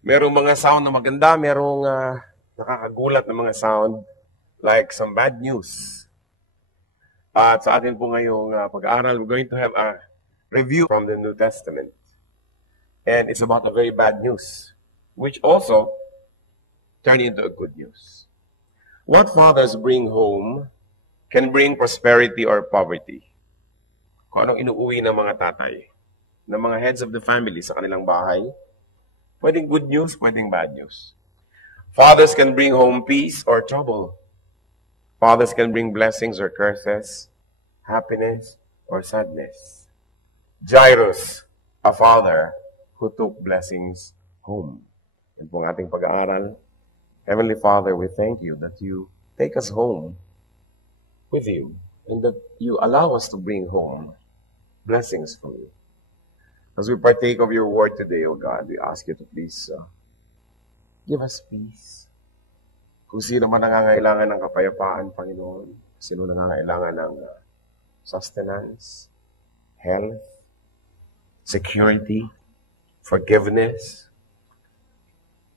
Merong mga sound na maganda, merong nakakagulat na mga sound, like some bad news. At sa atin po ngayong pag-aaral, we're going to have a review from the New Testament. And it's about a very bad news, which also turned into a good news. What fathers bring home can bring prosperity or poverty. Kung anong inuuwi ng mga tatay, ng mga heads of the family sa kanilang bahay, pwedeng good news, pwedeng bad news. Fathers can bring home peace or trouble. Fathers can bring blessings or curses, happiness or sadness. Jairus, a father who took blessings home. Yan po ang ating pag-aaral. Heavenly Father, we thank you that you take us home with you and that you allow us to bring home blessings from you. As we partake of your word today, O God, we ask you to please give us peace. Kung sino man nangangailangan ng kapayapaan, Panginoon, sino nangangailangan ng sustenance, health, security, forgiveness,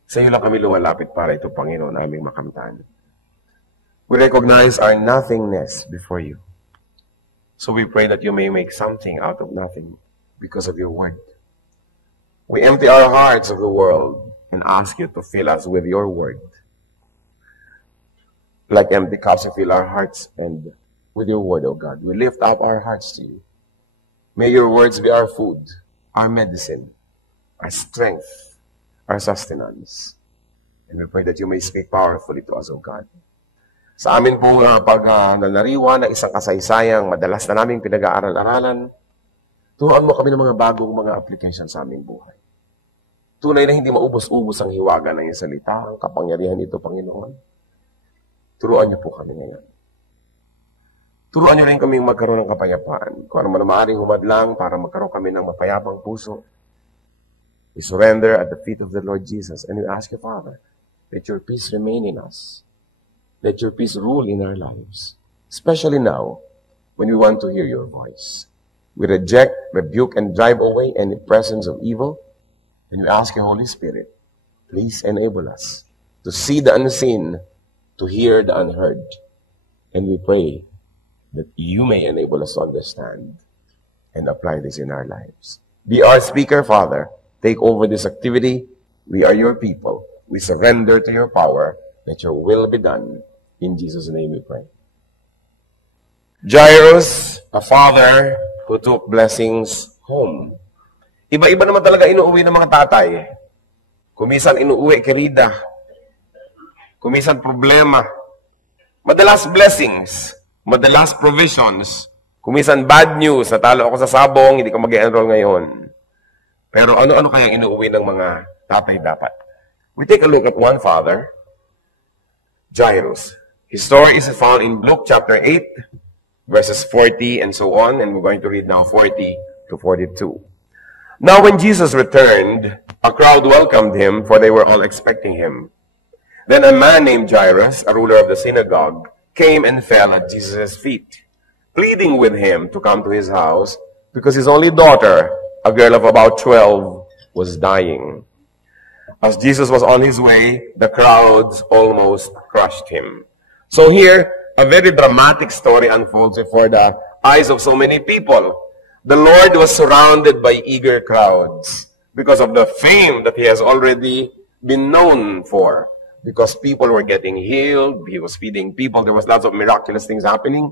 sa iyo lang kami lumalapit para ito, Panginoon, aming makamtan. We recognize our nothingness before you. So we pray that you may make something out of nothing because of your word. We empty our hearts of the world and ask you to fill us with your word. Like empty cups, you fill our hearts and with your word, O God. We lift up our hearts to you. May your words be our food, our medicine, our strength, our sustenance. And we pray that you may speak powerfully to us, O God. Sa amin po pag-nanariwa na isang kasaysayang madalas na naming pinag-aaral-aralan, turuan mo kami ng mga bagong mga application sa aming buhay. Tunay na hindi maubos-ubos ang hiwaga ng iyong salita, ang kapangyarihan nito, Panginoon. Turuan niyo po kami ngayon. Turuan niyo rin kami magkaroon ng kapayapaan. Kung ano man maaaring humadlang para magkaroon kami ng mapayapang puso, we surrender at the feet of the Lord Jesus and we ask you, Father, let your peace remain in us. Let your peace rule in our lives, especially now when we want to hear your voice. We reject, rebuke, and drive away any presence of evil, and we ask you, Holy Spirit, please enable us to see the unseen, to hear the unheard, and we pray that you may enable us to understand and apply this in our lives. Be our speaker, Father. Take over this activity. We are your people. We surrender to your power. Let your will be done. In Jesus' name we pray. Jairus, a father who took blessings home. Iba-iba naman talaga inuuwi ng mga tatay. Kumisan inuuwi kerida. Kumisan problema. Madalas blessings. Madalas provisions. Kumisan bad news. Natalo ako sa sabong, hindi ko mag-enroll ngayon. Pero ano-ano kayang inuuwi ng mga tatay dapat? We take a look at one father, Jairus. His story is found in Luke chapter 8, verses 40 and so on, and we're going to read now 40 to 42. Now when Jesus returned, a crowd welcomed him, for they were all expecting him. Then a man named Jairus, a ruler of the synagogue, came and fell at Jesus' feet, pleading with him to come to his house, because his only daughter, a girl of about 12, was dying. As Jesus was on his way, the crowds almost crushed him. So here, a very dramatic story unfolds before the eyes of so many people. The Lord was surrounded by eager crowds because of the fame that he has already been known for. Because people were getting healed, he was feeding people, there was lots of miraculous things happening.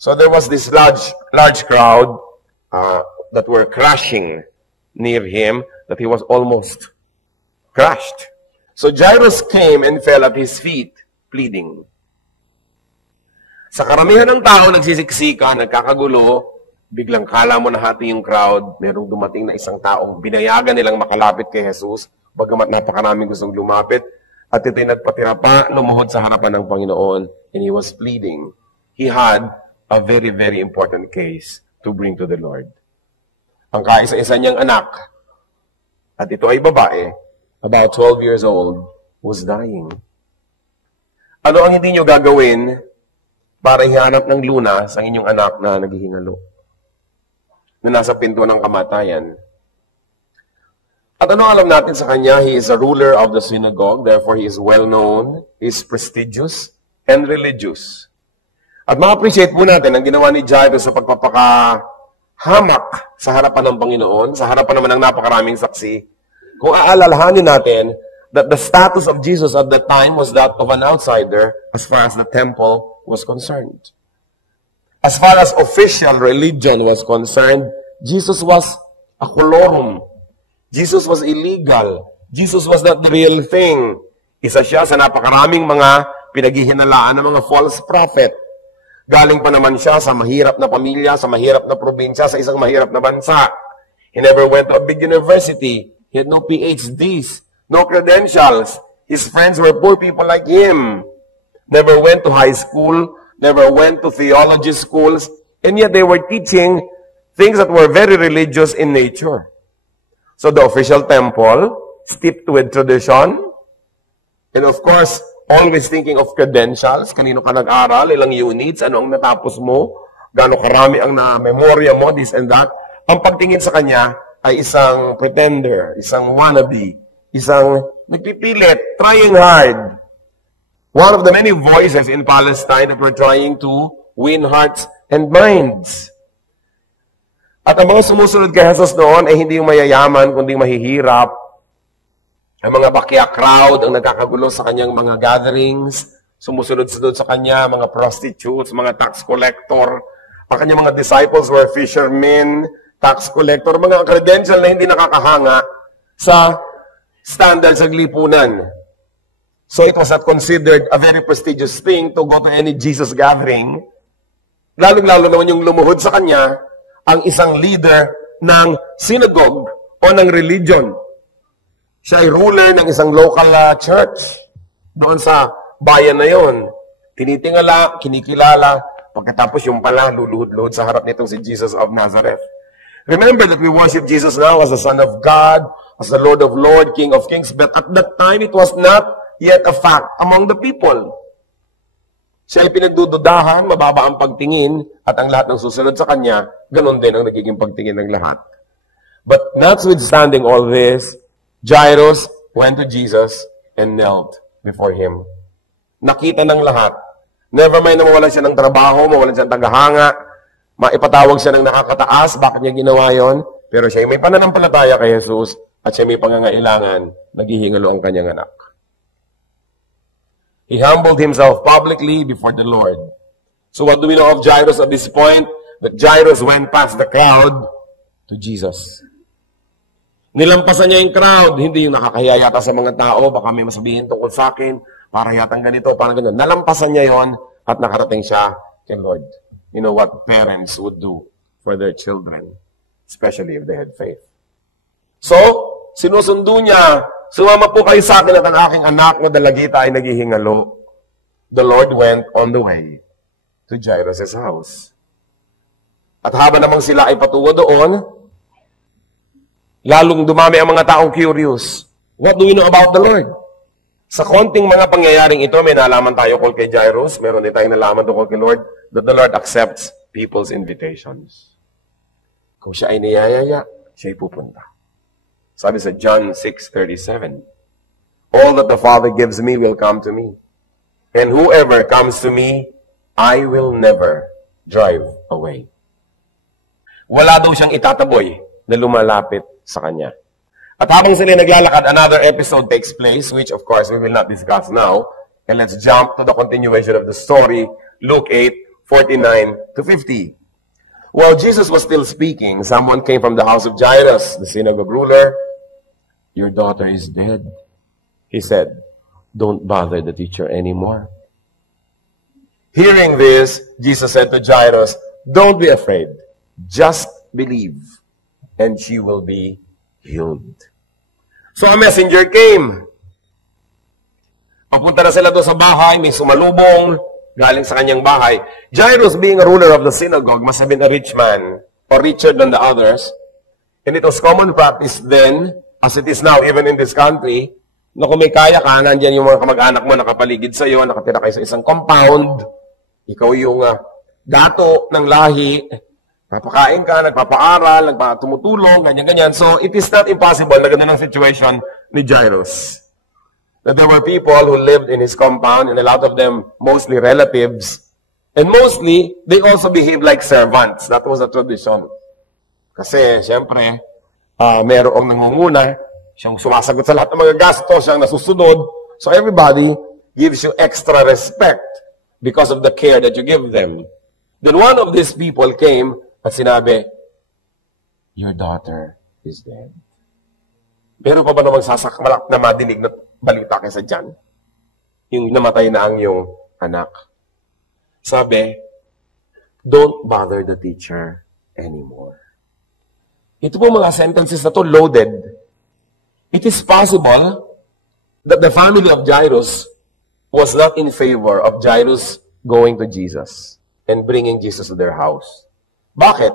So there was this large crowd that were crashing near him, that he was almost crushed. So Jairus came and fell at his feet, pleading. Sa karamihan ng tao, nagsisiksika, nagkakagulo, biglang kala mo nahati yung crowd, merong dumating na isang taong binayagan nilang makalapit kay Jesus, bagamat napakaraming gustong lumapit, at ito'y nagpatira pa, lumuhod sa harapan ng Panginoon, and he was pleading. He had a very, very important case to bring to the Lord. Ang kaisa-isa niyang anak, at ito ay babae, about 12 years old, was dying. Ano ang hindi niyo gagawin para ihanap ng lunas ang inyong anak na naghihingalo, na nasa pinto ng kamatayan? At ano alam natin sa kanya? He is a ruler of the synagogue, therefore he is well-known, he is prestigious, and religious. At ma-appreciate po natin ang ginawa ni Jairus sa pagpapakahamak sa harapan ng Panginoon, sa harapan naman ng napakaraming saksi. Kung aalalahanin natin that the status of Jesus at that time was that of an outsider as far as the temple was concerned. As far as official religion was concerned, Jesus was a colorum. Jesus was illegal. Jesus was not the real thing. Isa siya sa napakaraming mga pinaghihinalaan ng mga false prophet. Galing pa naman siya sa mahirap na pamilya, sa mahirap na probinsya, sa isang mahirap na bansa. He never went to a big university. He had no PhDs, no credentials. His friends were poor people like him. Never went to high school, never went to theology schools, and yet they were teaching things that were very religious in nature. So the official temple, steeped with tradition, and of course, always thinking of credentials, kanino ka nag-aral, ilang units, ano ang natapos mo, gaano karami ang na-memorya mo, this and that. Ang pagtingin sa kanya ay isang pretender, isang wannabe, isang nagpipilit, trying hard. One of the many voices in Palestine that were trying to win hearts and minds. At ang mga sumusunod kay Jesus noon ay hindi yung mayayaman, kundi mahihirap. Ang mga bakya crowd ang nagkakagulo sa kanyang mga gatherings, sumusunod-sunod sa kanya, mga prostitutes, mga tax collector. Ang kanyang mga disciples were fishermen, tax collector, mga credential na hindi nakakahanga sa standards ng lipunan. So it was not considered a very prestigious thing to go to any Jesus gathering. Lalong-lalo naman yung lumuhod sa kanya ang isang leader ng synagogue o ng religion. Siya ay ruler ng isang local church doon sa bayan na yon. Tinitingala, kinikilala, pagkatapos yung pala, luluhod-luhod sa harap nitong si Jesus of Nazareth. Remember that we worship Jesus now as the Son of God, as the Lord of Lords, King of Kings, but at that time, it was not yet a fact among the people. Siya ay pinagdududahan, mababa ang pagtingin, at ang lahat ng susunod sa kanya, ganun din ang nagiging pagtingin ng lahat. But notwithstanding all this, Jairus went to Jesus and knelt before him. Nakita ng lahat. Never mind na mawalan siya ng trabaho, mawalan siya ng tagahanga, maipatawag siya ng nakakataas, bakit niya ginawa yon? Pero siya ay may pananampalataya kay Jesus, at siya may pangangailangan, naghihingalo ang kanyang anak. He humbled himself publicly before the Lord. So what do we know of Jairus at this point? That Jairus went past the crowd to Jesus. Nilampasan niya yung crowd, hindi yung nakakahiya yata sa mga tao, baka may masabihin tungkol sa akin, para yatang ganito, parang ganyan. Nalampasan niya yon at nakarating siya kay Lord. You know what parents would do for their children, especially if they had faith. So, sinusundo niya, sumama po kayo sa akin at ang aking anak na dalagita ay naghihingalo. The Lord went on the way to Jairus' house. At habang namang sila ay patungo doon, lalong dumami ang mga taong curious. What do we know about the Lord? Sa konting mga pangyayaring ito, may nalaman tayo kung kay Jairus, meron din tayong nalaman doon kay Lord, that the Lord accepts people's invitations. Kung siya ay niyayaya, siya ay pupunta. Sabi sa John 6:37, all that the Father gives me will come to me. And whoever comes to me, I will never drive away. Wala daw siyang itataboy na lumalapit sa kanya. At habang sila naglalakad, another episode takes place, which of course we will not discuss now. And let's jump to the continuation of the story, Luke 8:49-50. While Jesus was still speaking, someone came from the house of Jairus, the synagogue ruler. Your daughter is dead, he said. Don't bother the teacher anymore. Hearing this, Jesus said to Jairus, don't be afraid. Just believe, and she will be healed. So a messenger came. Papunta na sila doon sa bahay, may sumalubong, galing sa kanyang bahay. Jairus, being a ruler of the synagogue, must have been a rich man, or richer than the others. And it was common practice then, as it is now, even in this country, na kung may kaya ka, nandyan yung mga kamag-anak mo nakapaligid sa iyo, nakatira kayo sa isang compound, ikaw yung dato ng lahi, Papakain ka, nagpapaaral, tumutulong, ganyan-ganyan. So, it is not impossible na ganun ang situation ni Jairus. That there were people who lived in his compound, and a lot of them, mostly relatives, and mostly, they also behaved like servants. That was the tradition. Kasi, siyempre, merong nangunguna, siyang sumasagot sa lahat ng mga gastos, siyang nasusunod. So everybody gives you extra respect because of the care that you give them. Then one of these people came at sinabi, "Your daughter is dead." Pero pa ba namang sasakmalak na madinig na balita kaysa dyan? Yung namatay na ang iyong anak. Sabi, don't bother the teacher anymore. Ito po mga sentences na to loaded. It is possible that the family of Jairus was not in favor of Jairus going to Jesus and bringing Jesus to their house. Bakit?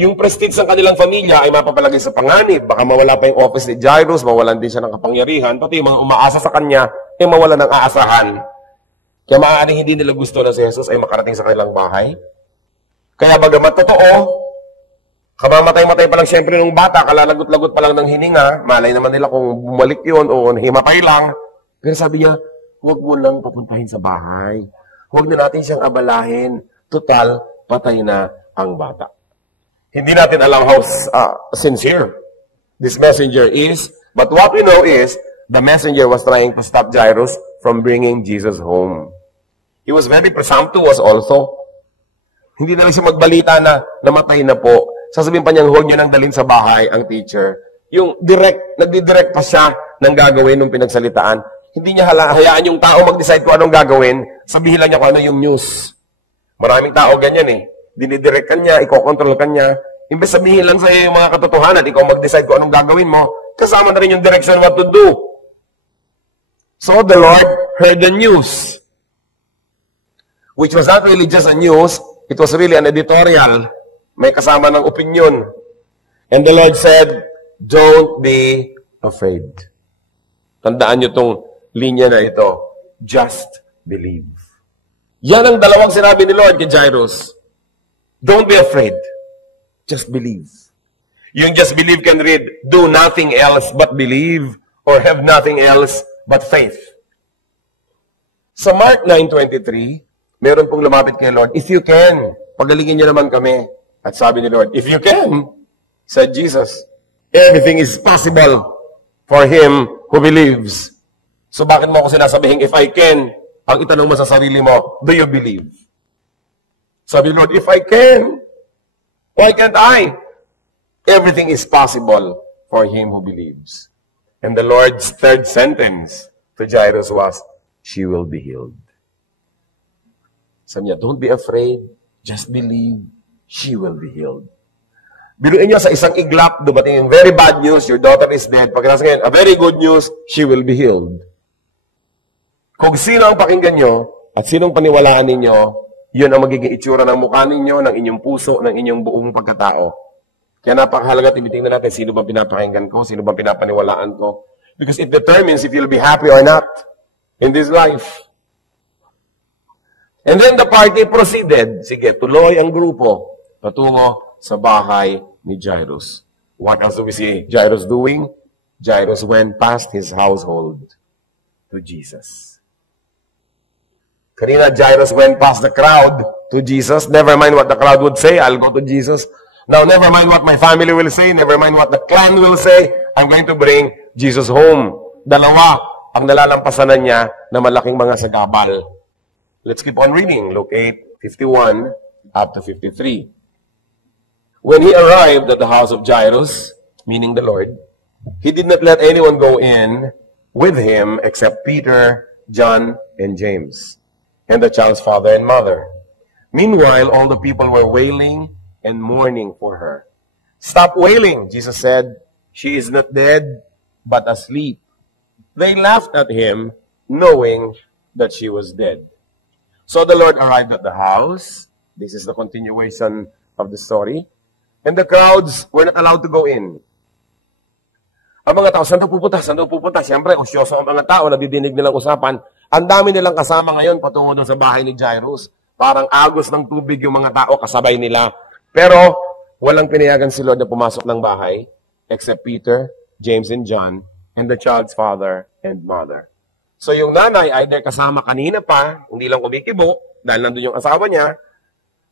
Yung prestige ng kanilang pamilya ay mapapalagay sa panganib. Baka mawala pa yung office ni Jairus, mawalan din siya ng kapangyarihan, pati yung mga umaasa sa kanya, ay mawalan ng aasahan. Kaya maaaring hindi nila gusto na si Jesus ay makarating sa kanilang bahay. Kaya bagamat totoo, kamamatay-matay pa lang siyempre ng bata, kalalagot-lagot pa lang ng hininga, malay naman nila kung bumalik yun o himapay lang. Pero sabi niya, huwag mo lang papuntahin sa bahay. Huwag na natin siyang abalahin. Total, patay na ang bata. Hindi natin alam how sincere this messenger is, but what we know is, the messenger was trying to stop Jairus from bringing Jesus home. He was very presumptuous also. Hindi na lang siya magbalita na namatay na po. Sasabihin pa niyang, huwag niyo nang dalhin sa bahay ang teacher. Yung nagdidirect pa siya ng gagawin nung pinagsalitaan. Hindi niya hayaan yung tao mag-decide kung anong gagawin. Sabihin lang niya kung ano yung news. Maraming tao ganyan eh. Dinidirect ka niya, ikokontrol ka niya. Imbes sabihin lang sa iyo yung mga katotohanan, ikaw mag-decide kung anong gagawin mo, kasama na rin yung direction what to do. So the Lord heard the news, which was not really just a news, it was really an editorial. May kasama ng opinion. And the Lord said, don't be afraid. Tandaan niyo tong linya na ito. Just believe. Yan ang dalawang sinabi ni Lord kay Jairus. Don't be afraid. Just believe. Yung just believe can read, do nothing else but believe, or have nothing else but faith. Sa Mark 9:23, meron pong lumapit kay Lord, if you can, pagalingin niyo naman kami. At sabi ni Lord, if you can, said Jesus, everything is possible for him who believes. So bakit mo ako sinasabihing, if I can, ang itanong mo sa sarili mo, do you believe? Sabi ni Lord, if I can, why can't I? Everything is possible for him who believes. And the Lord's third sentence to Jairus was, she will be healed. Sabi niya, don't be afraid, just believe, she will be healed. Biruin niyo sa isang iglap, dumating yung very bad news, your daughter is dead. Pagkatapos ngayon, a very good news, she will be healed. Kung sino ang pakinggan nyo, at sinong paniwalaan ninyo, yun ang magiging itsura ng mukha ninyo, ng inyong puso, ng inyong buong pagkatao. Kaya napakahalaga, tinitingnan natin sino bang pinapakinggan ko, sino bang pinapaniwalaan ko. Because it determines if you'll be happy or not in this life. And then the party proceeded. Sige, tuloy ang grupo patungo sa bahay ni Jairus. What else do we see Jairus doing? Jairus went past his household to Jesus. Kanina, Jairus went past the crowd to Jesus. Never mind what the crowd would say, I'll go to Jesus. Now, never mind what my family will say, never mind what the clan will say, I'm going to bring Jesus home. Dalawa ang nalalampasanan niya na malaking mga sagabal. Let's keep on reading. Luke 8:51 up to 53. When he arrived at the house of Jairus, meaning the Lord, he did not let anyone go in with him except Peter, John, and James, and the child's father and mother. Meanwhile, all the people were wailing and mourning for her. Stop wailing, Jesus said. She is not dead, but asleep. They laughed at him, knowing that she was dead. So the Lord arrived at the house. This is the continuation of the story. And the crowds were not allowed to go in. Ang mga tao, saan daw pupunta? Saan daw pupunta? Siyempre, usyoso ang mga tao, nadidinig nilang usapan. Ang dami nilang kasama ngayon patungo dun sa bahay ni Jairus. Parang agos ng tubig yung mga tao kasabay nila. Pero, walang pinayagan si Lord na pumasok ng bahay, except Peter, James, and John, and the child's father and mother. So yung nanay, either kasama kanina pa, hindi lang kumikibo, dahil nandun yung asawa niya,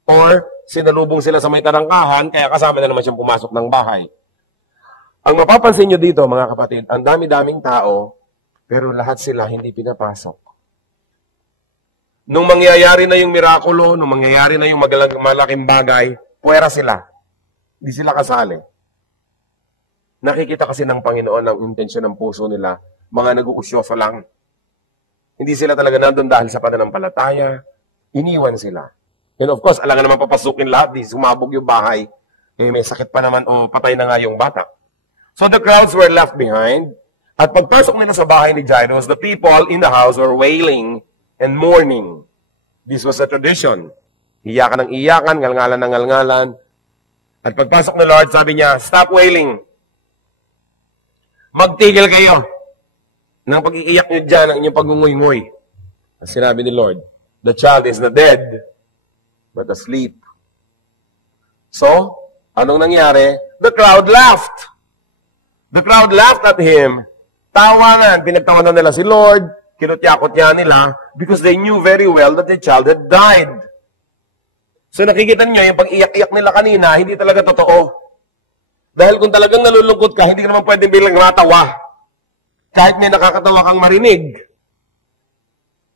or sinalubong sila sa may tarangkahan, kaya kasama na naman siyang pumasok ng bahay. Ang mapapansin nyo dito, mga kapatid, ang dami-daming tao, pero lahat sila hindi pinapasok. Nung mangyayari na yung mirakulo, nung mangyayari na yung malaking bagay, puwera sila. Hindi sila kasali. Nakikita kasi ng Panginoon ang intensyon ng puso nila, mga nag-uusyoso lang. Hindi sila talaga nandun dahil sa pananampalataya. Iniwan sila. And of course, alangan naman papasukin lahat. Di sumabog yung bahay. May sakit pa naman o patay na nga yung bata. So the crowds were left behind. At pagpasok nila sa bahay ni Jairus, the people in the house were wailing and mourning. This was a tradition. Iyakan ng iyakan, ngalngalan ng ngalngalan. At pagpasok ni Lord, sabi niya, stop wailing. Magtigil kayo ng pag-iiyak nyo dyan ang inyong pagungoy-ngoy. Ang sinabi ni Lord, the child is not dead, but asleep. So, anong nangyari? The crowd laughed. The crowd laughed at him. Tawanan. Pinagtawanan nila si Lord. Kinutyakot niya nila because they knew very well that the child had died. So nakikita niyo, yung pag-iyak-iyak nila kanina, hindi talaga totoo. Dahil kung talagang nalulungkot ka, hindi ka naman pwedeng bilang matawa. Kahit may nakakatawa kang marinig.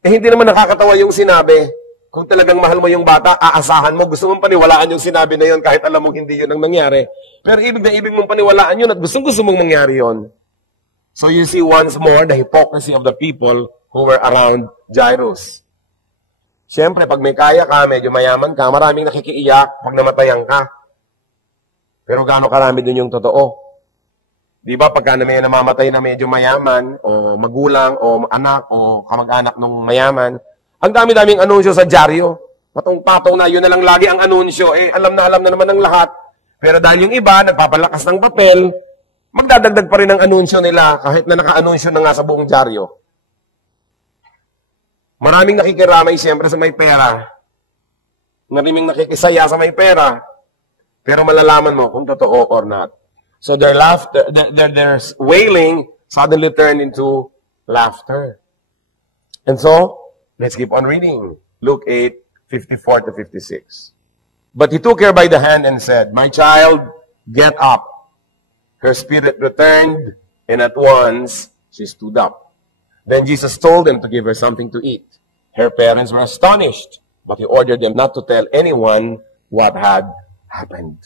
Eh hindi naman nakakatawa yung sinabi. Kung talagang mahal mo yung bata, aasahan mo, gusto mong paniwalaan yung sinabi na yun kahit alam mong hindi yun ang nangyari. Pero ibig na ibig mong paniwalaan yun at gusto mong mangyari yun. So you see once more the hypocrisy of the people who were around Jairus. Siyempre, pag may kaya ka, medyo mayaman ka, maraming nakikiiyak pag namatayan ka. Pero gaano karami dun yung totoo? Di ba, pagka may namamatay na medyo mayaman, o magulang, o anak, o kamag-anak ng mayaman, ang dami-daming anunsyo sa dyaryo. Patong-patong na, yun na lang lagi ang anunsyo. Eh, alam na naman ng lahat. Pero dahil yung iba, nagpapalakas ng papel, magdadagdag pa rin ang anunsyo nila kahit na naka-anunsyo na nga sa buong dyaryo. Maraming nakikiramay siyempre sa may pera. Maraming nakikisaya sa may pera. Pero malalaman mo kung totoo or not. So their laughter, their wailing suddenly turned into laughter. And so, let's keep on reading. Luke 8:54 to 56. But he took her by the hand and said, "My child, get up." Her spirit returned, and at once she stood up. Then Jesus told them to give her something to eat. Her parents were astonished, but he ordered them not to tell anyone what had happened.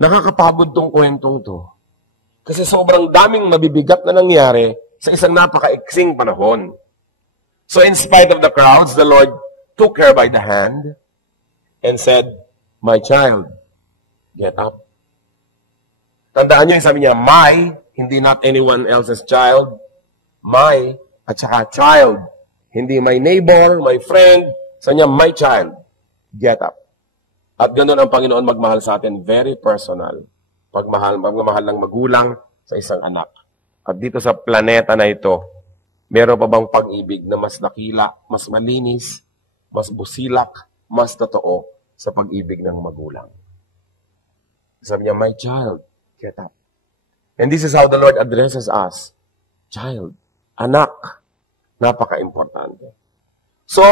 Nakakapagod tong kwentong to. Kasi sobrang daming mabibigat na nangyari sa isang napakaiksing panahon. So in spite of the crowds, the Lord took her by the hand and said, "My child, get up." Tandaan niyo yung sabi niya, my, hindi not anyone else's child. My, at saka child. Hindi my neighbor, my friend. Sabi niya, my child, get up. At ganoon ang Panginoon magmahal sa atin, very personal. Pagmamahal ng magulang sa isang anak. At dito sa planeta na ito, meron pa bang pag-ibig na mas dakila, mas malinis, mas busilak, mas totoo sa pag-ibig ng magulang? Sabi niya, my child, get up. And this is how the Lord addresses us. Child, anak, napaka-importante. So,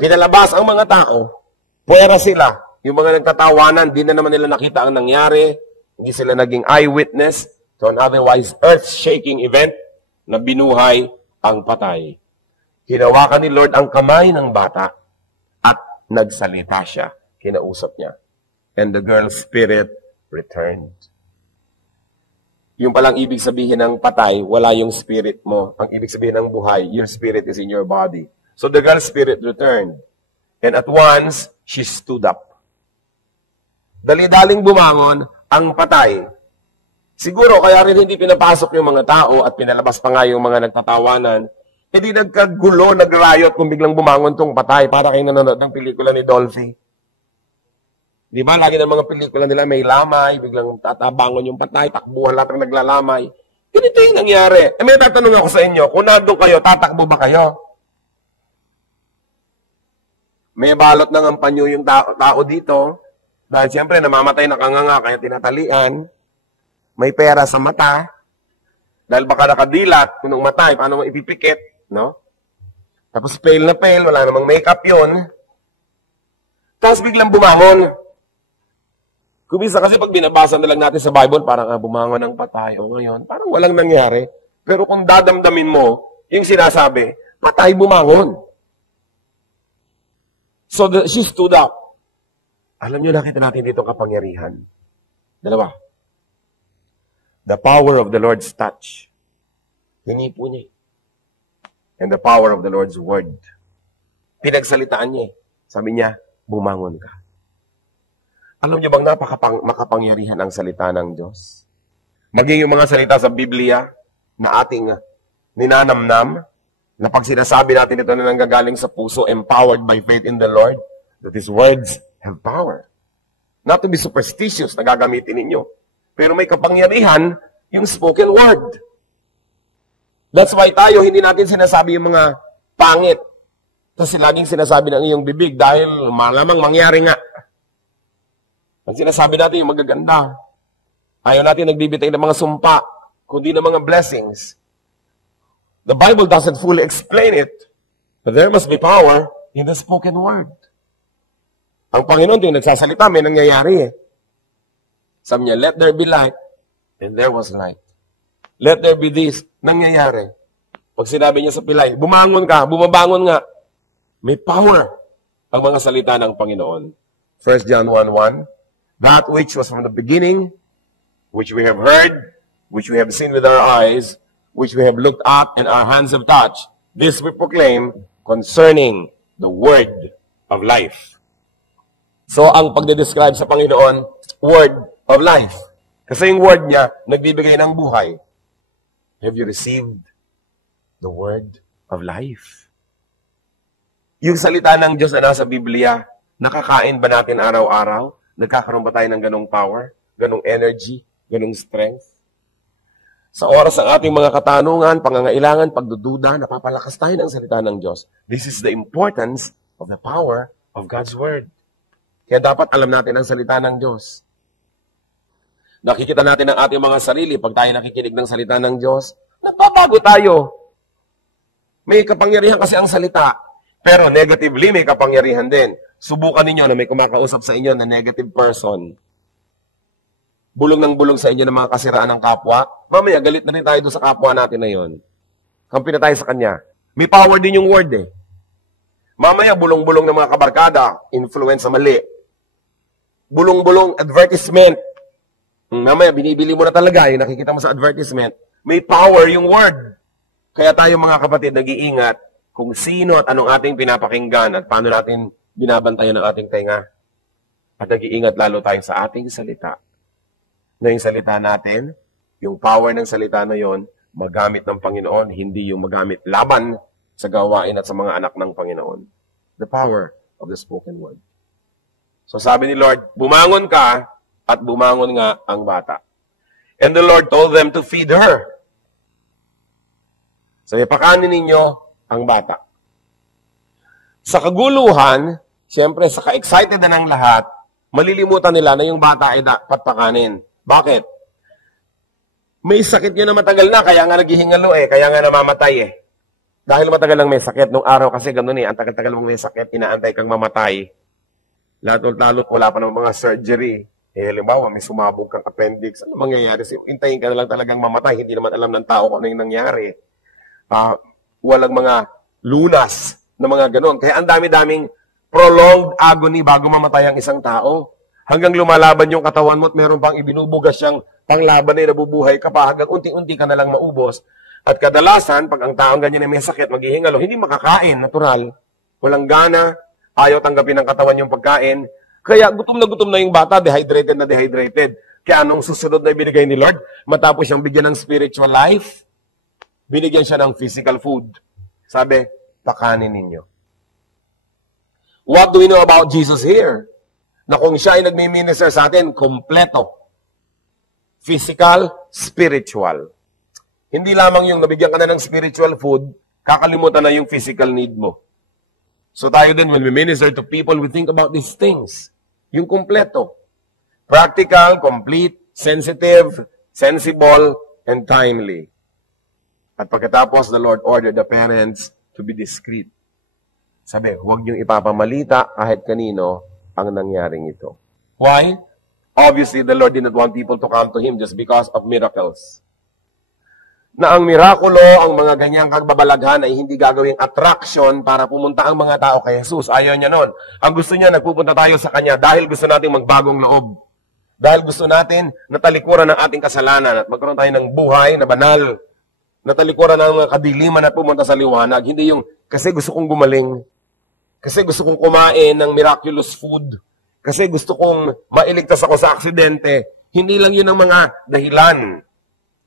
pinalabas ang mga tao, puwera sila. Yung mga nagtatawanan, di na naman nila nakita ang nangyari, hindi sila naging eyewitness to an otherwise earth-shaking event na binuhay ang patay. Hinawakan ni Lord ang kamay ng bata at nagsalita siya. Kinausap niya. And the girl's spirit returned. Yung palang ibig sabihin ng patay, wala yung spirit mo. Ang ibig sabihin ng buhay, your spirit is in your body. So the girl's spirit returned. And at once, she stood up. Dali-daling bumangon ang patay. Siguro, kaya rin hindi pinapasok yung mga tao at pinalabas pa nga yung mga nagtatawanan, hindi nagkagulo, nagrayot kung biglang bumangon tong patay para kayo nanonood ng pelikula ni Dolphy. Di ba? Lagi ng mga pelikula nila may lamay, biglang tatabangon yung patay, takbuhan lahat ng naglalamay. Ganito yung nangyari. May tatanong ako sa inyo, kung nandun kayo, tatakbo ba kayo? May balot ng ampanyo yung tao dito, Dahil siyempre, namamatay na kanganga, kaya tinatalian. May pera sa mata. Dahil baka nakadilat, kung matay, paano mo ipipikit, no? Tapos pale na pale, wala namang makeup yun. Tapos biglang bumangon. Kumisa kasi pag binabasa na lang natin sa Bible, parang bumangon ng patay. O ngayon, parang walang nangyari. Pero kung dadamdamin mo, yung sinasabi, patay bumangon. So she stood up. Alam nyo, nakita natin dito kapangyarihan. Dalawa. The power of the Lord's touch. Hinipo niya. And the power of the Lord's word. Pinagsalitaan niya. Sabi niya, bumangon ka. Alam niyo bang makapangyarihan ang salita ng Diyos? Maging yung mga salita sa Biblia na ating ninanamnam, na pag sinasabi natin ito na nanggagaling sa puso, empowered by faith in the Lord, that His words have power. Not to be superstitious na gagamitin ninyo. Pero may kapangyarihan yung spoken word. That's why tayo, hindi natin sinasabi yung mga pangit. Kasi laging sinasabi ng iyong bibig dahil malamang mangyari nga. Ang sinasabi natin yung magaganda. Ayaw natin nagbibitay ng mga sumpa, kundi ng mga blessings. The Bible doesn't fully explain it, but there must be power in the spoken word. Ang Panginoon yung nagsasalita, may nangyayari eh. Sabi niya, let there be light, and there was light. Let there be this, nangyayari. Pag sinabi niya sa pilay, bumangon ka, bumabangon nga. May power ang mga salita ng Panginoon. 1 John 1:1, that which was from the beginning, which we have heard, which we have seen with our eyes, which we have looked at and our hands have touched, this we proclaim concerning the word of life. So, ang pagde-describe sa Panginoon, word of life. Kasi yung word niya, nagbibigay ng buhay. Have you received the word of life? Yung salita ng Diyos na nasa Biblia, nakakain ba natin araw-araw? Nagkakaroon ba tayo ng ganong power, ganong energy, ganong strength? Sa oras ng ating mga katanungan, pangangailangan, pagdududa, napapalakas tayo ng salita ng Diyos. This is the importance of the power of God's Word. Kaya dapat alam natin ang salita ng Diyos. Nakikita natin ang ating mga sarili pag tayo nakikinig ng salita ng Diyos. Nagbabago tayo. May kapangyarihan kasi ang salita. Pero negatively, may kapangyarihan din. Subukan ninyo na may kumakausap sa inyo na negative person. Bulong ng bulong sa inyo ng mga kasiraan ng kapwa. Mamaya, galit na rin tayo doon sa kapwa natin na yon. Kampi na tayo sa kanya. May power din yung word eh. Mamaya, bulong-bulong ng mga kabarkada, influence sa mali. Bulong-bulong advertisement. Mamaya, binibili mo na talaga yung nakikita mo sa advertisement. May power yung word. Kaya tayo mga kapatid, nag-iingat kung sino at anong ating pinapakinggan at paano natin binabantayan ang ating tenga. At nag-iingat lalo tayo sa ating salita. Na yung salita natin, yung power ng salita na yon, magamit ng Panginoon, hindi yung magamit laban sa gawain at sa mga anak ng Panginoon. The power of the spoken word. So sabi ni Lord, bumangon ka at bumangon nga ang bata. And the Lord told them to feed her. So ipakanin ninyo ang bata. Sa kaguluhan, siyempre sa ka-excited na ng lahat, malilimutan nila na yung bata ay dapat pakanin. Bakit? May sakit yun na matagal na, kaya nga naghihingalo eh, kaya nga namamatay eh. Dahil matagal lang may sakit, nung araw kasi gano'n eh, ang tagal-tagal mong may sakit, inaantay kang mamatay. Lalo wala pa ng mga surgery. Eh, halimbawa, may sumabog kang appendix, ano mangyayari? Hintayin ka na lang talagang mamatay, hindi naman alam ng tao kung ano yung nangyari. Walang mga lunas na mga gano'n. Kaya ang dami-daming prolonged agony bago mamatay ang isang tao. Hanggang lumalaban yung katawan mo at meron pang ibinubugas siyang panglaban na nabubuhay ka pa hanggang unti-unti ka na lang maubos. At kadalasan, pag ang taong ganyan ay may sakit, maghihingalo, hindi makakain, natural. Walang gana, ayaw tanggapin ng katawan yung pagkain. Kaya gutom na yung bata, dehydrated na dehydrated. Kaya anong susunod na ibinigay ni Lord? Matapos siyang bigyan ng spiritual life, binigyan siya ng physical food. Sabi, pakanin ninyo. What do we know about Jesus here? Na kung siya ay nagmi-minister sa atin, kompleto. Physical, spiritual. Hindi lamang yung nabigyan ka na ng spiritual food, kakalimutan na yung physical need mo. So tayo din, when we minister to people, we think about these things. Yung kumpleto. Practical, complete, sensitive, sensible, and timely. At pagkatapos, the Lord ordered the parents to be discreet. Sabi, huwag niyong ipapamalita kahit kanino ang nangyaring ito. Why? Obviously, the Lord did not want people to come to Him just because of miracles. Na ang mirakulo, ang mga ganyang kagbabalaghan ay hindi gagawing attraction para pumunta ang mga tao kay Jesus. Ayaw niya nun. Ang gusto niya, nagpupunta tayo sa Kanya dahil gusto natin magbagong loob. Dahil gusto natin natalikuran ng ating kasalanan at magkaroon tayo ng buhay na banal. Natalikuran ng mga kadiliman at pumunta sa liwanag. Hindi yung, kasi gusto kong gumaling. Kasi gusto kong kumain ng miraculous food. Kasi gusto kong mailigtas ako sa aksidente. Hindi lang yun ang mga dahilan.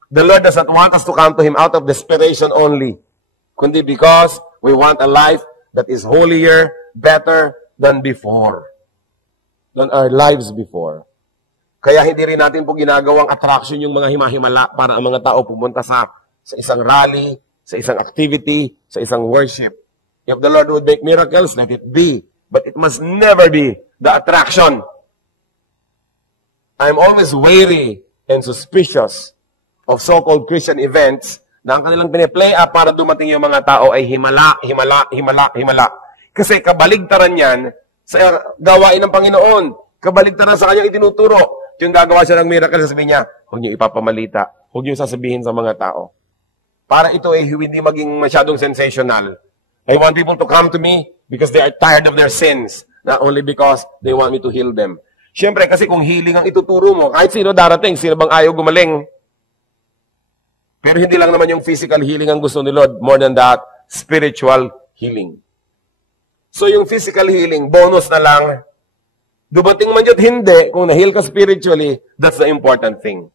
The Lord does not want us to come to Him out of desperation only. Kundi because we want a life that is holier, better than before. Than our lives before. Kaya hindi rin natin po ginagawang attraction yung mga himahimala para ang mga tao pumunta sa isang rally, sa isang activity, sa isang worship. If the Lord would make miracles, let it be. But it must never be the attraction. I'm always wary and suspicious of so-called Christian events na ang kanilang piniplay up para dumating yung mga tao ay himala. Kasi kabaligtaran yan sa gawain ng Panginoon. Kabaligtaran sa kanyang itinuturo. Yung gagawa siya ng miracle, sasabihin niya, huwag niyo ipapamalita. Huwag niyo sasabihin sa mga tao. Para ito ay hindi maging masyadong sensational. I want people to come to me because they are tired of their sins. Not only because they want me to heal them. Siyempre, kasi kung healing ang ituturo mo, kahit sino darating, sino bang ayaw gumaling? Pero hindi lang naman yung physical healing ang gusto ni Lord. More than that, spiritual healing. So yung physical healing, bonus na lang. Dumating man yun, hindi. Kung na-heal ka spiritually, that's the important thing.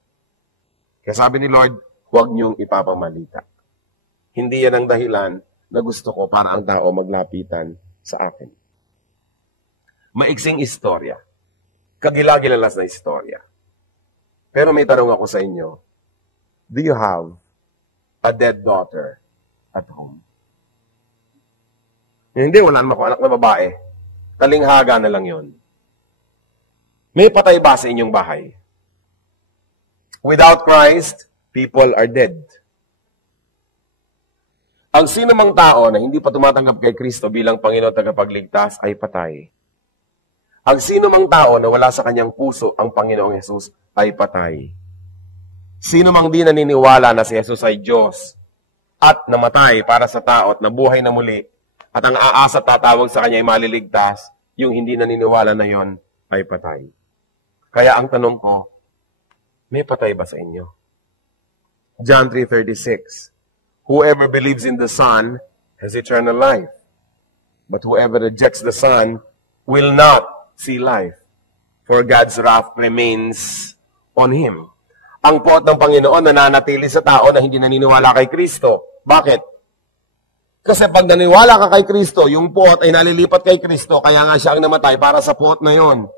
Kaya sabi ni Lord, huwag niyong ipapamalita. Hindi yan ang dahilan na gusto ko para ang tao maglapitan sa akin. Maiksing istorya. Kagila-gilalas na istorya. Pero may tanong ako sa inyo. Do you have a dead daughter at home? Hindi, wala naman ako anak na babae. Talinghaga na lang yon. May patay ba sa inyong bahay? Without Christ, people are dead. Ang sino mang tao na hindi pa tumatanggap kay Kristo bilang Panginoon at tagapagligtas ay patay. Ang sino mang tao na wala sa kanyang puso ang Panginoong Jesus ay patay. Sino mang di naniniwala na si Jesus ay Diyos at namatay para sa tao at nabuhay na muli at ang aasa tatawag sa kanya ay maliligtas, yung hindi naniniwala na yon ay patay. Kaya ang tanong ko, may patay ba sa inyo? John 3:36, whoever believes in the Son has eternal life. But whoever rejects the Son will not see life. For God's wrath remains on him. Ang puot ng Panginoon nananatili sa tao na hindi naniniwala kay Kristo. Bakit? Kasi pag naniniwala ka kay Kristo, yung puot ay nalilipat kay Kristo, kaya nga siya ang namatay para sa puot na yon.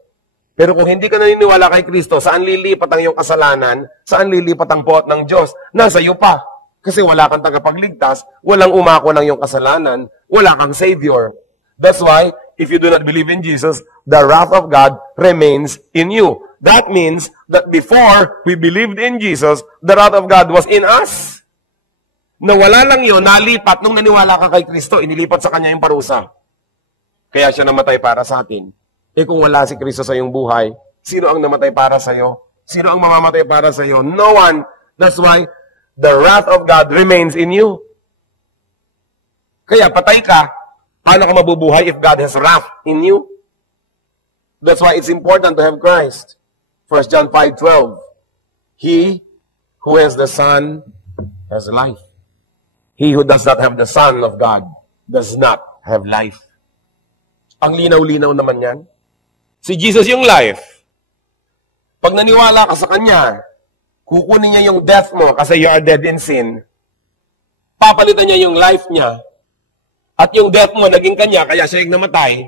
Pero kung hindi ka naniniwala kay Kristo, saan lilipat ang iyong kasalanan? Saan lilipat ang puot ng Diyos? Nasa iyo pa. Kasi wala kang tagapagligtas, walang umako ng iyong kasalanan, wala kang Savior. That's why, if you do not believe in Jesus, the wrath of God remains in you. That means that before we believed in Jesus, the wrath of God was in us. Nawala lang yun, nalipat, nung naniwala ka kay Kristo, inilipat sa Kanya yung parusa. Kaya siya namatay para sa atin. Kung wala si Kristo sa iyong buhay, sino ang namatay para sa iyo? Sino ang mamamatay para sa iyo? No one. That's why the wrath of God remains in you. Kaya patay ka, paano ka mabubuhay if God has wrath in you? That's why it's important to have Christ. 1 John 5:12. He who has the Son has life. He who does not have the Son of God does not have life. Ang linaw-linaw naman yan. Si Jesus yung life. Pag naniwala ka sa Kanya, kukunin niya yung death mo kasi you are dead in sin. Papalitan niya yung life niya. At yung death mo, naging Kanya, kaya siya yung namatay.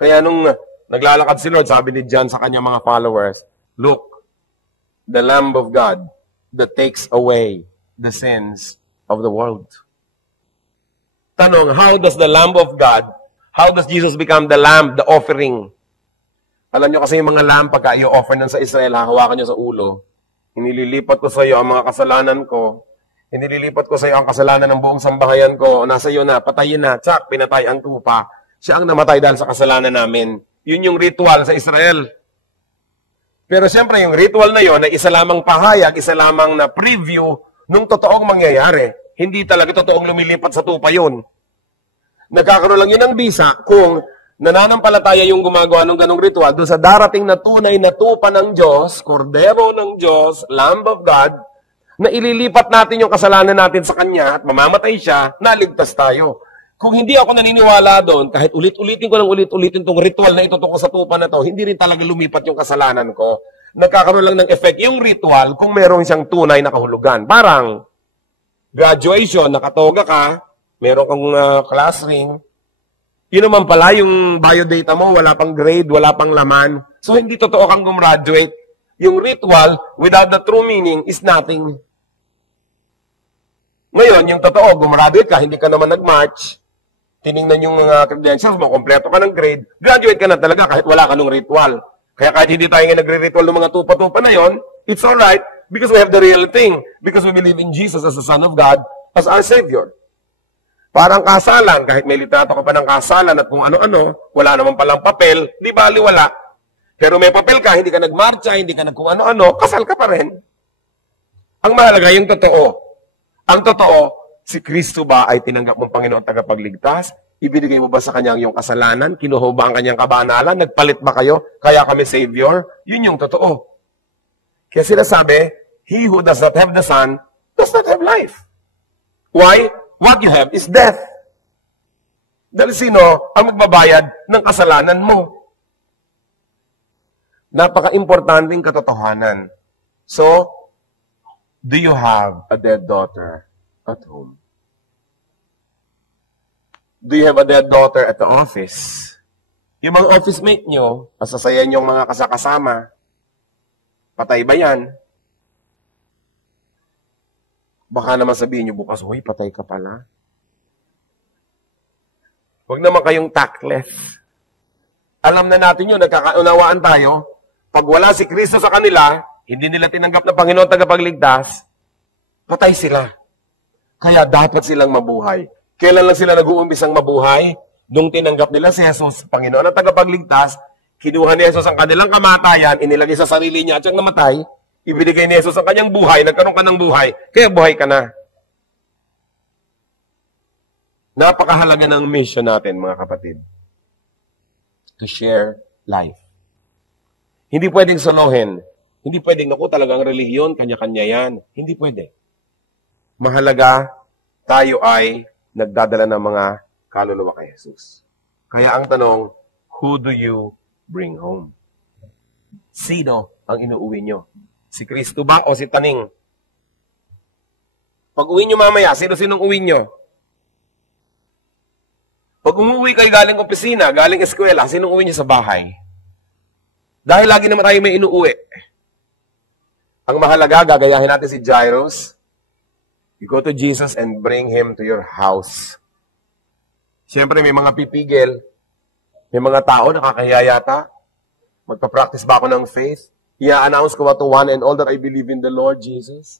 Kaya nung naglalakad si Lord, sabi ni John sa kanyang mga followers, look, the Lamb of God that takes away the sins of the world. Tanong, how does the Lamb of God, how does Jesus become the Lamb, the offering? Alam nyo kasi yung mga lamb, pagka i-offer nun sa Israel, hahawakan nyo sa ulo. Inililipat ko sa iyo ang mga kasalanan ko. Inililipat ko sa iyo ang kasalanan ng buong sambahayan ko. Nasa iyo na, patayin na, tsak, pinatay ang tupa. Siya ang namatay dahil sa kasalanan namin. Yun yung ritual sa Israel. Pero siyempre, yung ritual na yon ay isa lamang pahayag, isa lamang na preview nung totoong mangyayari. Hindi talaga totoong lumilipat sa tupa yun. Nagkakaroon lang yun ng bisa kung nananampalataya yung gumagawa ng ganong ritual doon sa darating na tunay na tupa ng Diyos, kordero ng Diyos, Lamb of God, na ililipat natin yung kasalanan natin sa Kanya at mamamatay siya, naligtas tayo. Kung hindi ako naniniwala doon, kahit ulit-ulitin ko lang ulit-ulitin itong ritual na ito tungkol sa tupa na to, hindi rin talaga lumipat yung kasalanan ko. Nagkakaroon lang ng effect yung ritual kung meron siyang tunay na kahulugan. Parang graduation, nakatoga ka, meron kang class ring, yun naman pala, yung biodata mo, wala pang grade, wala pang laman. So, hindi totoo kang gumraduate. Yung ritual, without the true meaning, is nothing. Ngayon, yung totoo, gumraduate ka, hindi ka naman nag-march, tinignan yung credentials mo, kompleto ka ng grade, graduate ka na talaga kahit wala ka ng ritual. Kaya kahit hindi tayo nagre-ritual ng mga tupa-tupa na yon, it's alright because we have the real thing. Because we believe in Jesus as the Son of God, as our Savior. Parang kasalan, kahit may litrato ka pa ng kasalan at kung ano-ano, wala naman palang papel, di bali wala. Pero may papel ka, hindi ka nagmarcha, hindi ka kung ano-ano, kasal ka pa rin. Ang mahalaga yung totoo. Ang totoo, si Kristo ba ay tinanggap mong Panginoon tagapagligtas? Ibinigay mo ba sa Kanya yung kasalanan? Kinuha ba ang Kanyang kabanalan? Nagpalit ba kayo? Kaya kami Savior? Yun yung totoo. Kaya sila sabi, he who does not have the Son does not have life. Why? What you have is death. Dahil sino ang magbabayad ng kasalanan mo? Napaka-importanting katotohanan. So, do you have a dead daughter at home? Do you have a dead daughter at the office? Yung mga office mate nyo, masasayan yung mga kasakasama, patay ba yan? Baka naman sabihin nyo bukas, huy, patay ka pala. Huwag naman kayong tactless. Alam na natin yun, nagkakaunawaan tayo. Pag wala si Kristo sa kanila, hindi nila tinanggap na Panginoon tagapagligtas, patay sila. Kaya dapat silang mabuhay. Kailan lang sila nag-uumpisang mabuhay? Nung tinanggap nila si Jesus, Panginoon ang tagapagligtas, kinuha ni Jesus ang kanilang kamatayan, inilagay sa sarili niya at siyang namatay, ibinigay ni Jesus ang kanyang buhay, nagkaroon ka ng buhay, kaya buhay ka na. Napakahalaga ng mission natin, mga kapatid. To share life. Hindi pwedeng solohin. Hindi pwedeng, naku, talagang relihiyon, kanya-kanya yan. Hindi pwede. Mahalaga, tayo ay nagdadala ng mga kaluluwa kay Jesus. Kaya ang tanong, who do you bring home? Sino ang inuuwi nyo? Si Kristo ba o si Taning? Pag uwi nyo mamaya, sino-sinong uwi nyo? Pag umuwi kayo galing opisina, galing eskwela, sinong uwi nyo sa bahay? Dahil lagi naman tayo may inuuwi. Ang mahalaga, gagayahin natin si Jairus. You go to Jesus and bring him to your house. Siyempre, may mga pipigil. May mga tao nakakahiya yata. Magpa-practice ba ako ng faith? I-announce ko ba to one and all that I believe in the Lord Jesus?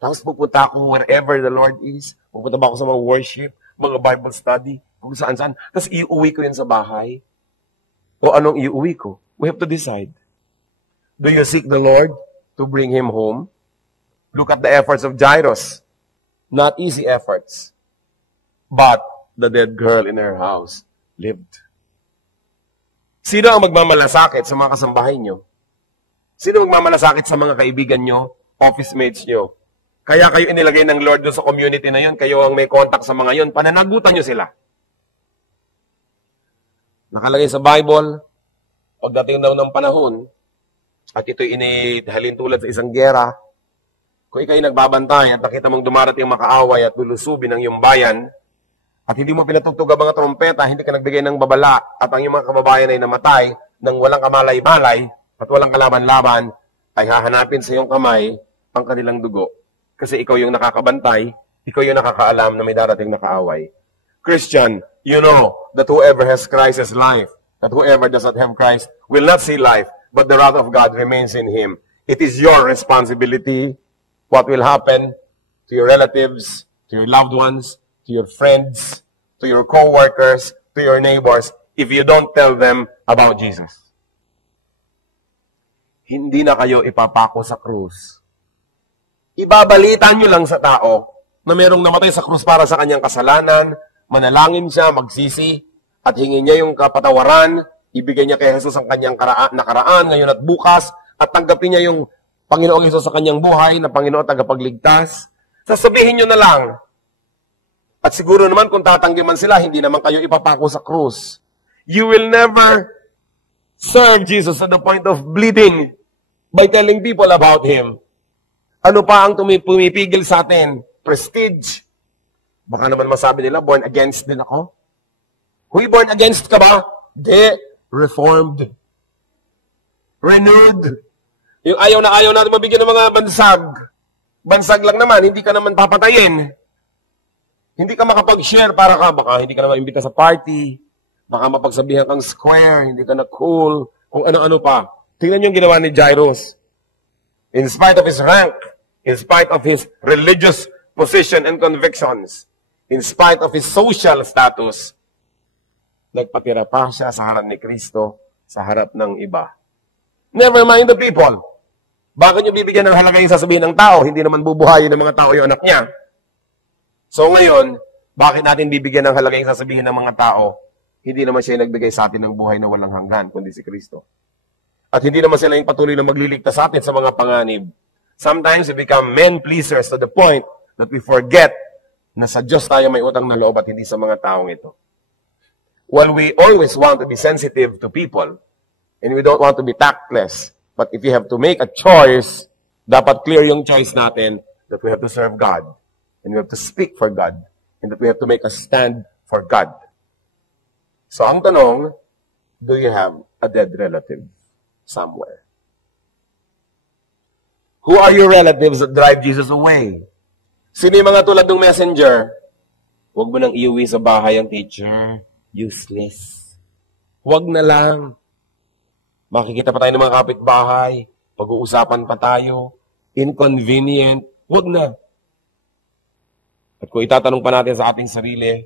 Tapos pupunta ako wherever the Lord is. Pupunta ba ako sa mga worship, mga Bible study, kung saan-saan. Tapos iuwi ko yun sa bahay. O anong iuwi ko? We have to decide. Do you seek the Lord to bring him home? Look at the efforts of Jairus. Not easy efforts. But the dead girl in her house lived. Sino ang magmamalasakit sa mga kasambahay nyo? Sino magmamalasakit sa mga kaibigan nyo, office mates nyo? Kaya kayo inilagay ng Lord doon sa community na yun, kayo ang may contact sa mga yun, pananagutan nyo sila. Nakalagay sa Bible, pagdating daw ng panahon, at ito'y inihalin tulad sa isang gera, kung ikaw'y nagbabantay at nakita mong dumarating makaaway at lulusubin ang iyong bayan, at hindi mo pinatugtog ang mga trompeta, hindi ka nagbigay ng babala, at ang iyong mga kababayan ay namatay nang walang kamalay-malay, at walang kalaban-laban, ay hahanapin sa iyong kamay ang kanilang dugo. Kasi ikaw yung nakakabantay, ikaw yung nakakaalam na may darating na kaaway. Christian, you know that whoever has Christ as life that whoever does not have Christ will not see life, but the wrath of God remains in him. It is your responsibility what will happen to your relatives, to your loved ones, to your friends, to your co-workers, to your neighbors, if you don't tell them about Jesus. Hindi na kayo ipapako sa krus. Ibabalitan nyo lang sa tao na merong namatay sa krus para sa kanyang kasalanan, manalangin siya, magsisi, at hingin niya yung kapatawaran, ibigay niya kay Jesus ang kanyang nakaraan, ngayon at bukas, at tanggapin niya yung Panginoong Jesus sa kanyang buhay na Panginoon tagapagligtas. Sasabihin nyo na lang. At siguro naman kung tatanggi man sila, hindi naman kayo ipapako sa krus. You will never serve Jesus at the point of bleeding by telling people about Him. Ano pa ang pumipigil sa atin? Prestige. Baka naman masabi nila, born against din ako. Huy, born against ka ba? De, reformed. Renewed. Yung ayaw na ayaw natin mabigyan ng mga bansag. Bansag lang naman, hindi ka naman papatayin. Hindi ka makapag-share para ka, baka hindi ka naman imbita sa party. Baka mapagsabihan kang square, hindi ka na cool, kung ano-ano pa. Tingnan yung ginawa ni Jairus. In spite of his rank, in spite of his religious position and convictions, in spite of his social status, nagpatira pa siya sa harap ni Kristo, sa harap ng iba. Never mind the people. Bakit nyo bibigyan ng halaga yung sasabihin ng tao? Hindi naman bubuhayin ng mga tao yung anak niya. So ngayon, bakit natin bibigyan ng halaga yung sasabihin ng mga tao? Hindi naman siya yung nagbigay sa atin ng buhay na walang hanggan, kundi si Kristo. At hindi naman sila yung patuloy na magliligtas sa atin sa mga panganib. Sometimes we become men-pleasers to the point that we forget na sa Diyos tayo may utang na loob at hindi sa mga taong ito. Well, we always want to be sensitive to people and we don't want to be tactless. But if you have to make a choice, dapat clear yung choice natin that we have to serve God and we have to speak for God and that we have to make a stand for God. So ang tanong, do you have a dead relative somewhere? Who are your relatives that drive Jesus away? Sino yung mga tulad ng messenger? Huwag mo nang iuwi sa bahay ang teacher. Useless. Huwag na lang. Makikita pa tayo ng mga kapitbahay. Pag-uusapan pa tayo. Inconvenient. Huwag na. At kung itatanong pa natin sa ating sarili,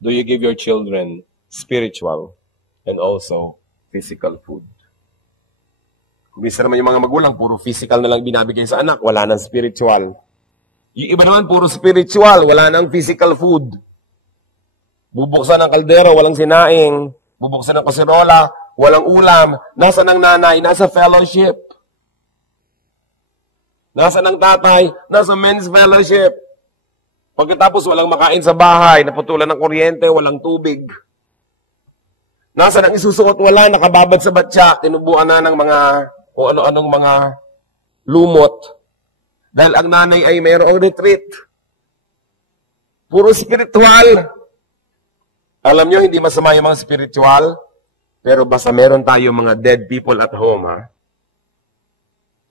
do you give your children spiritual and also physical food? Bisa naman yung mga magulang, puro physical na lang binabigay sa anak, wala nang spiritual. Yung iba naman, puro spiritual, wala nang physical food. Bubuksan ng kaldero, walang sinaing. Bubuksan ng kaserola, walang ulam. Nasa ng nanay, nasa fellowship. Nasa ng tatay, nasa men's fellowship. Pagkatapos walang makain sa bahay, naputulan ng kuryente, walang tubig. Nasa ng isusuot, wala, nakababad sa batya, tinubuan na ng mga o ano-anong mga lumot. Dahil ang nanay ay mayroong retreat. Puro spiritual. Alam nyo, hindi masama yung mga spiritual, pero basta meron tayo mga dead people at home, ha?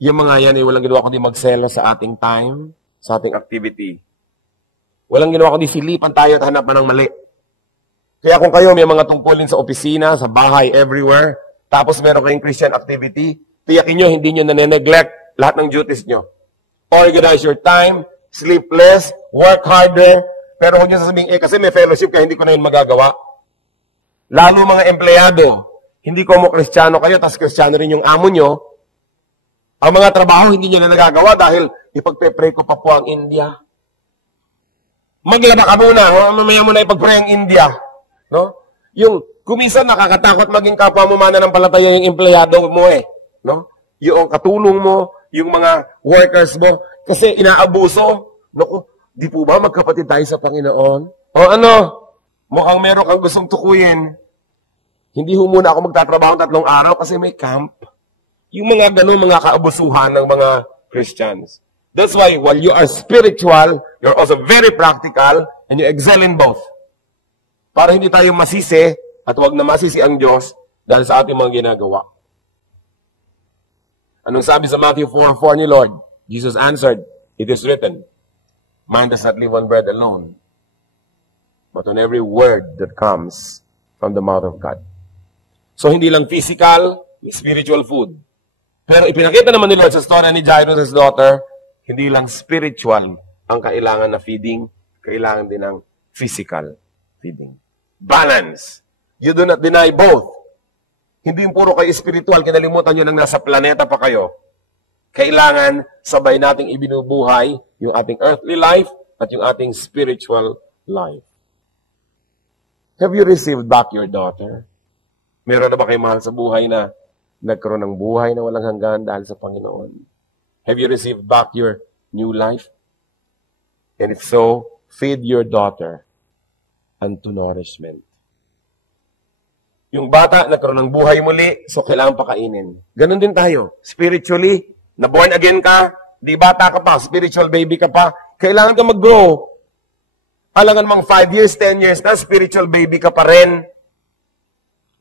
Yung mga yan ay walang ginawa kundi magsela sa ating time, sa ating activity. Walang ginawa kundi silipan tayo at hanapan ng mali. Kaya kung kayo may mga tungkulin sa opisina, sa bahay, everywhere, tapos meron kayong Christian activity, tiyakin nyo, hindi nyo nane-neglect lahat ng duties nyo. Organize your time, sleep less, work harder, pero huwag nyo sasabihin, kasi may fellowship ka, hindi ko na yun magagawa. Lalo mga empleyado, hindi ko mo Kristiyano kayo, tas Kristiyano rin yung amo nyo, ang mga trabaho hindi nyo na nagagawa dahil ipagpe-pray ko pa po ang India. Maglaba ka muna, mamaya mo na ipag-pray ang India. No? Yung kuminsan nakakatakot maging kapwa mo mananampalataya yung empleyado mo eh. No? Yung katulong mo, yung mga workers mo, kasi inaabuso. Naku, di po ba magkapatid tayo sa Panginoon? O ano? Mukhang meron kang gustong tukuyin. Hindi ho muna ako magtatrabaho 3 araw kasi may camp. Yung mga ganun, mga kaabusuhan ng mga Christians. That's why, while you are spiritual, you're also very practical, and you excel in both. Para hindi tayo masisi, at wag na masisi ang Diyos dahil sa ating mga ginagawa. Anong sabi sa Matthew 4:4 ni Lord? Jesus answered, "It is written, man does not live on bread alone, but on every word that comes from the mouth of God." So, hindi lang physical, spiritual food. Pero ipinakita naman ni Lord sa story ni Jairus' daughter, hindi lang spiritual ang kailangan na feeding, kailangan din ng physical feeding. Balance. You do not deny both. Hindi yung puro kayo spiritual, kinalimutan nyo nang nasa planeta pa kayo. Kailangan sabay nating ibinubuhay yung ating earthly life at yung ating spiritual life. Have you received back your daughter? Meron na ba kayo mahal sa buhay na nagkaroon ng buhay na walang hanggan dahil sa Panginoon? Have you received back your new life? And if so, feed your daughter unto nourishment. Yung bata nagkaroon ng buhay muli, so kailangan pakainin. Ganon din tayo. Spiritually, na born again ka, di bata ka pa, spiritual baby ka pa, kailangan ka mag-grow. Alangan mong 5 years, 10 years na, spiritual baby ka pa rin.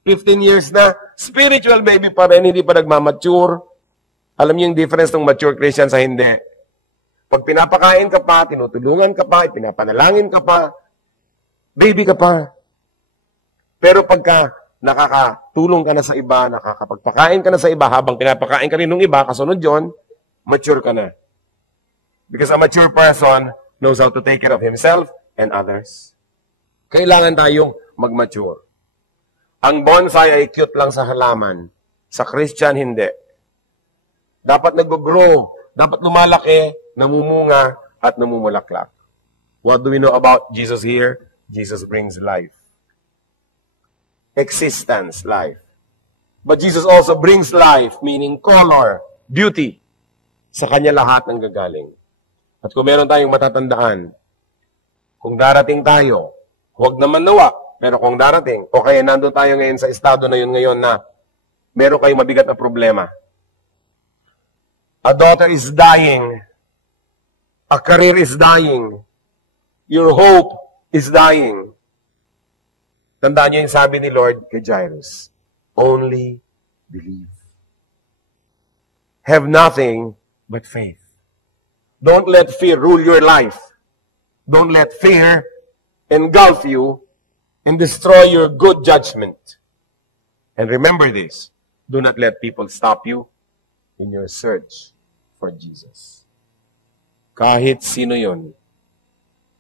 15 years na, spiritual baby pa rin, hindi pa nagmamature. Alam niyo yung difference ng mature Christian sa hindi. Pag pinapakain ka pa, tinutulungan ka pa, pinapanalangin ka pa, baby ka pa. Pero pagka nakakatulong ka na sa iba, nakakapagpakain ka na sa iba, habang pinapakain ka rin ng iba, kasunod yon, mature ka na. Because a mature person knows how to take care of himself and others. Kailangan tayong mag-mature. Ang bonsai ay cute lang sa halaman. Sa Christian, hindi. Dapat nag-grow, dapat lumalaki, namumunga, at namumulaklak. What do we know about Jesus here? Jesus brings life. Existence, life. But Jesus also brings life, meaning color, beauty. Sa Kanya lahat ng gagaling. At kung meron tayong matatandaan, kung darating tayo, huwag naman nawa, pero kung darating, o kaya nandun tayo ngayon sa estado na yun ngayon na meron kayong mabigat na problema. A daughter is dying. A career is dying. Your hope is dying. Tandaan niyo yung sabi ni Lord kay Jairus, only believe. Have nothing but faith. Don't let fear rule your life. Don't let fear engulf you and destroy your good judgment. And remember this, do not let people stop you in your search for Jesus. Kahit sino yon,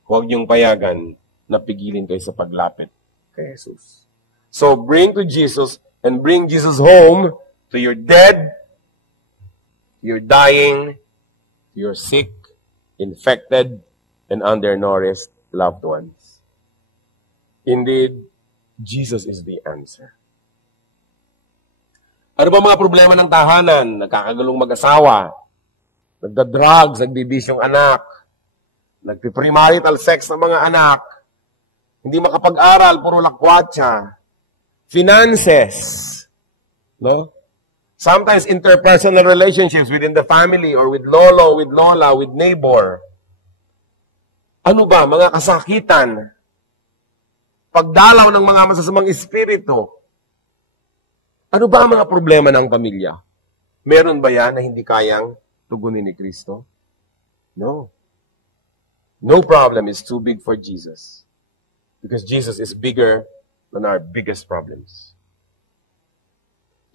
huwag niyong payagan na pigilin kayo sa paglapit kay Jesus. So bring to Jesus and bring Jesus home to your dead, your dying, your sick, infected, and undernourished loved ones. Indeed, Jesus is the answer. Ano ba mga problema ng tahanan? Nagkakagulong mag-asawa, nagda-drugs, nagbibisyong anak, nagpi-premarital sex ng mga anak, hindi makapag-aral, puro lakwatsa, finances, no? Sometimes interpersonal relationships within the family or with lolo, with lola, with neighbor. Ano ba? Mga kasakitan, pagdalaw ng mga masasamang espiritu. Ano ba ang mga problema ng pamilya? Meron ba yan na hindi kayang tugunin ni Kristo? No. No problem is too big for Jesus. Because Jesus is bigger than our biggest problems.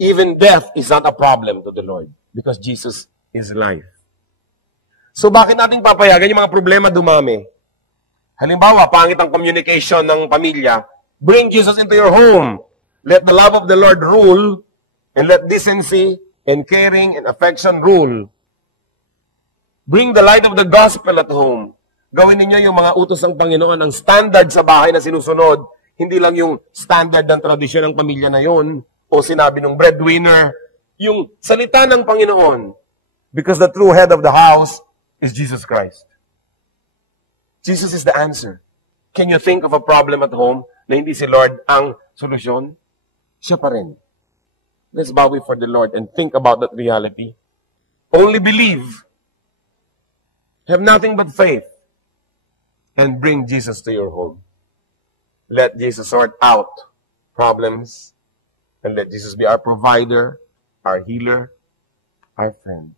Even death is not a problem to the Lord. Because Jesus is life. So bakit natin papayagan yung mga problema dumami? Halimbawa, pangit ang communication ng pamilya. Bring Jesus into your home. Let the love of the Lord rule, and let decency and caring and affection rule. Bring the light of the gospel at home. Gawin ninyo yung mga utos ng Panginoon, ang standard sa bahay na sinusunod. Hindi lang yung standard ng tradisyon ng pamilya na yon, o sinabi ng breadwinner. Yung salita ng Panginoon. Because the true head of the house is Jesus Christ. Jesus is the answer. Can you think of a problem at home na hindi si Lord ang solusyon? Siya pa rin. Let's bow before the Lord and think about that reality. Only believe. Have nothing but faith. And bring Jesus to your home. Let Jesus sort out problems. And let Jesus be our provider, our healer, our friend.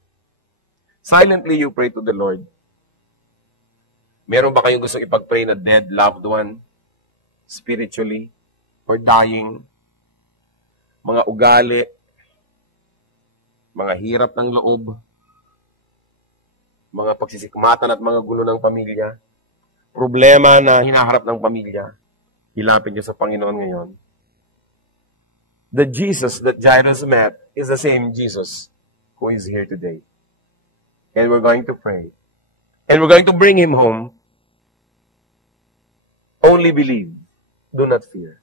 Silently you pray to the Lord. Meron ba kayong gusto ipag-pray na dead loved one? Spiritually? Or dying? mga ugali, mga hirap ng loob, mga pagsisikmatan at mga gulo ng pamilya, problema na hinaharap ng pamilya, ilapit niyo sa Panginoon ngayon. The Jesus that Jairus met is the same Jesus who is here today. And we're going to pray. And we're going to bring him home. Only believe. Do not fear.